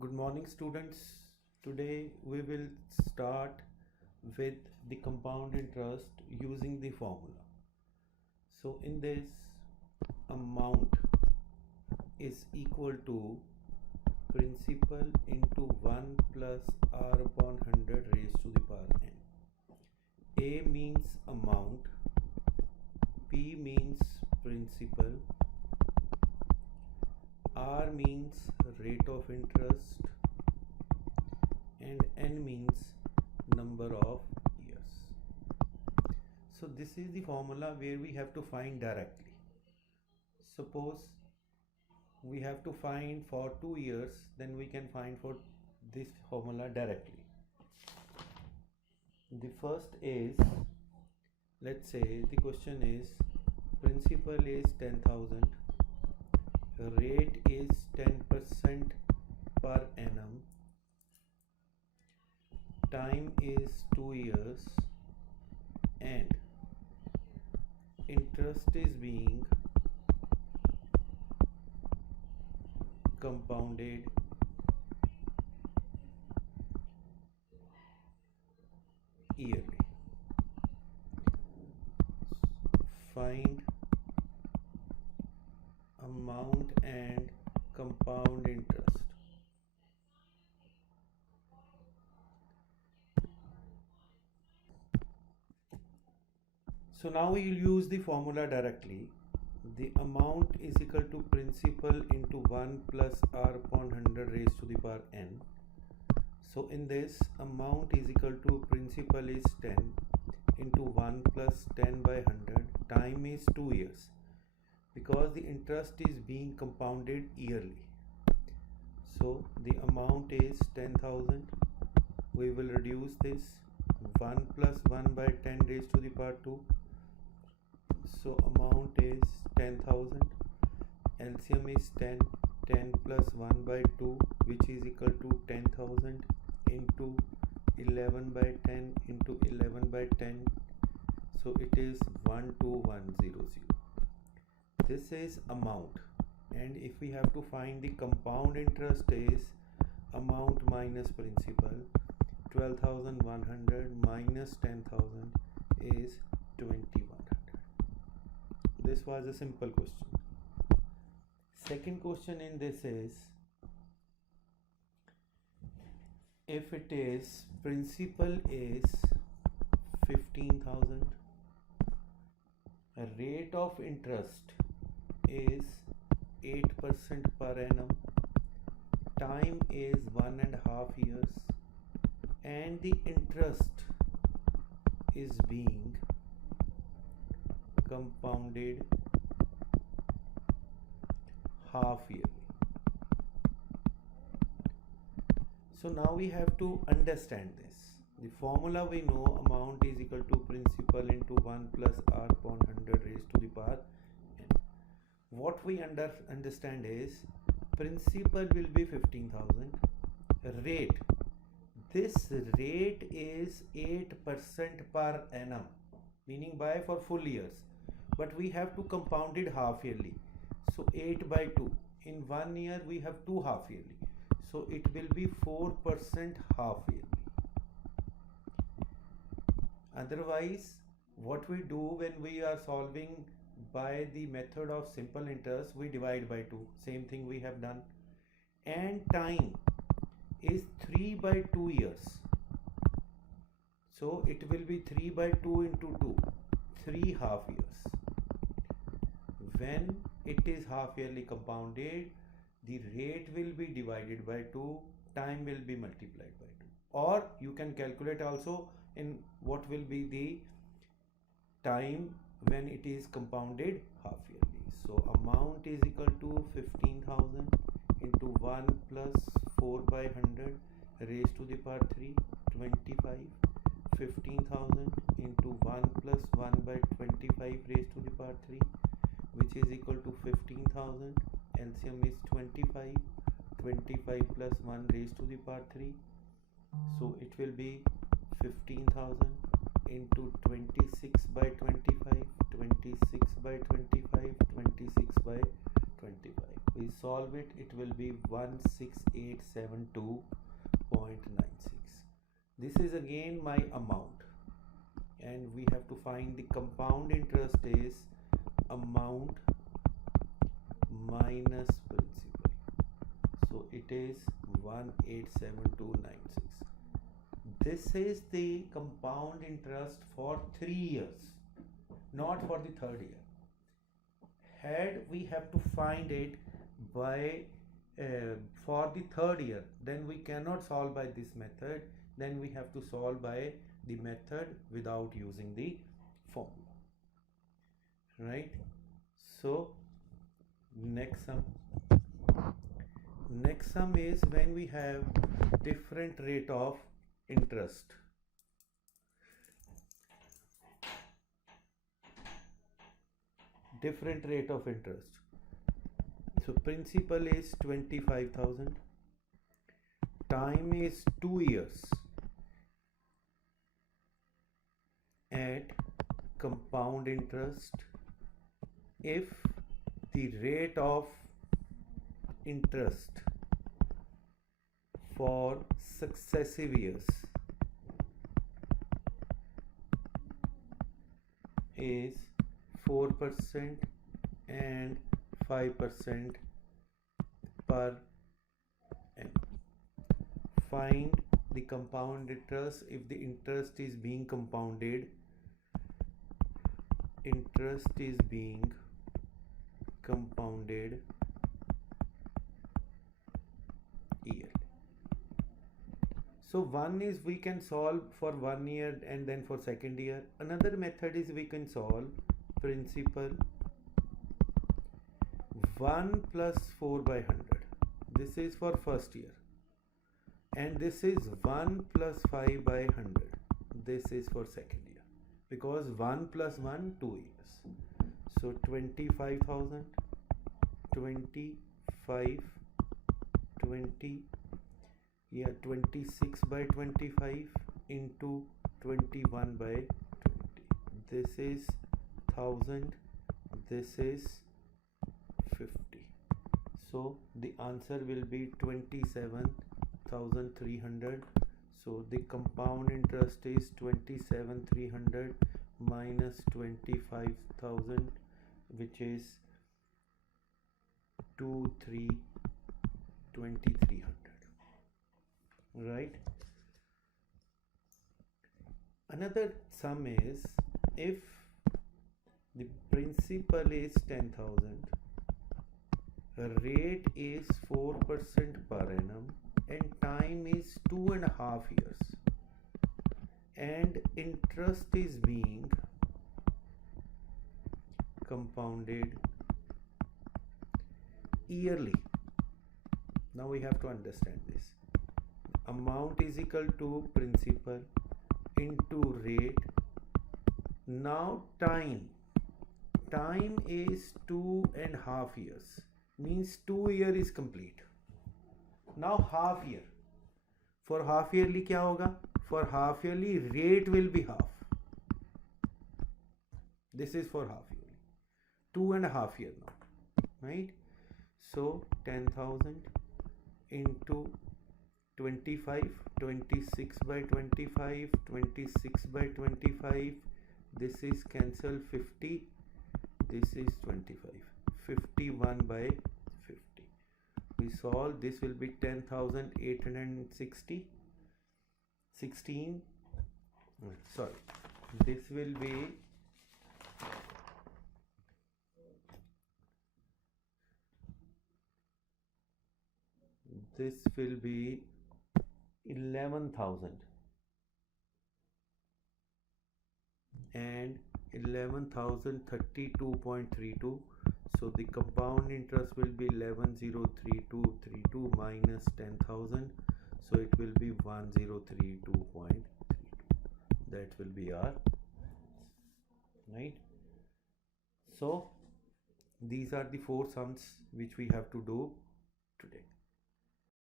Good morning, students. Today we will start with the compound interest using the formula. So in this, amount is equal to principal into 1 plus r upon 100 raised to the power n. A means amount, P means principal, R means rate of interest, and N means number of years. So this is the formula where we have to find directly. Suppose we have to find for 2 years, then we can find for this formula directly. The first is, let's say the question is principal is 10,000, rate is 10% per annum, time is 2 years, and interest is being compounded yearly. Find amount and compound interest. So now we will use the formula directly. The amount is equal to principal into 1 plus r upon 100 raised to the power n. So in this, amount is equal to principal is 10 into 1 plus 10 by 100. Time is 2 years because the interest is being compounded yearly. So the amount is 10,000. We will reduce this 1 plus 1 by 10 raised to the power 2. So amount is 10,000. LCM is 10. 10 plus 1 by 2, which is equal to 10,000 into 11 by 10 into 11 by 10. So it is 12100. This is amount, and if we have to find the compound interest is amount minus principal. 12,100 minus 10,000 is 2,100. This was a simple question. Second question in this is, if it is principal is 15,000, rate of interest is 8% per annum, time is 1.5 years, and the interest is being compounded half yearly. So now we have to understand this. The formula we know, amount is equal to principal into 1 plus r upon 100 raised to the power n. What we understand is principal will be 15,000. Rate, this rate is 8% per annum, meaning by for full years, but we have to compound it half yearly. So 8 by 2, in 1 year we have 2 half yearly, so it will be 4% half yearly. Otherwise, what we do when we are solving by the method of simple interest, we divide by 2. Same thing we have done. And time is 3 by 2 years. So it will be 3 by 2 into 2, 3 half years. When it is half yearly compounded, the rate will be divided by 2, time will be multiplied by 2. Or you can calculate also in what will be the time when it is compounded half yearly. So amount is equal to 15,000 into 1 plus 4 by 100 raised to the power 3, 25. 15,000 into 1 plus 1 by 25 raised to the power 3, which is equal to 15,000. LCM is 25. 25 plus 1 raised to the power 3. So it will be 15,000 into 26 by 25, 26 by 25, 26 by 25. We solve it, it will be 16872.96. This is again my amount, and we have to find the compound interest is amount minus principal. So it is 187,296. This is the compound interest for 3 years, not for the third year. Had we have to find it by for the third year, then we cannot solve by this method. Then we have to solve by the method without using the formula, right? So next sum is when we have different rate of interest. Different rate of interest. So principal is 25,000. Time is 2 years. At compound interest, if the rate of interest for successive years is 4% and 5% per annum. Find the compound interest if the interest is being compounded. Interest is being compounded yearly. So one is we can solve for 1 year and then for second year. Another method is we can solve principal 1 plus 4 by 100. This is for first year. And this is 1 plus 5 by 100. This is for second year. Because 1 plus 1, 2 years. So 25,000, 25, 20, 26 by 25 into 21 by 20. This is 1000, this is 50. So the answer will be 27,300. So the compound interest is 27,300 minus 25,000, which is 23,300. Right? Another sum is if the principal is 10,000, rate is 4% per annum, and time is 2.5 years, and interest is being compounded yearly. Now we have to understand this. Amount is equal to principal into rate. Now time is 2.5 years, means 2 year is complete. Now half year. For half yearly क्या होगा? For half yearly rate will be half. This is for half yearly. 2.5 year now, right? So 10,000 into 25, 26 by 25, 26 by 25. This is cancel 50. This is 25. 51 by 50. We solve, this will be 10,860. 16. Sorry. This will be this will be 11,000 and 11,032.32. So the compound interest will be 11,032.32 minus 10,000. So it will be 1032.32. That will be our, right? So these are the 4 sums which we have to do today.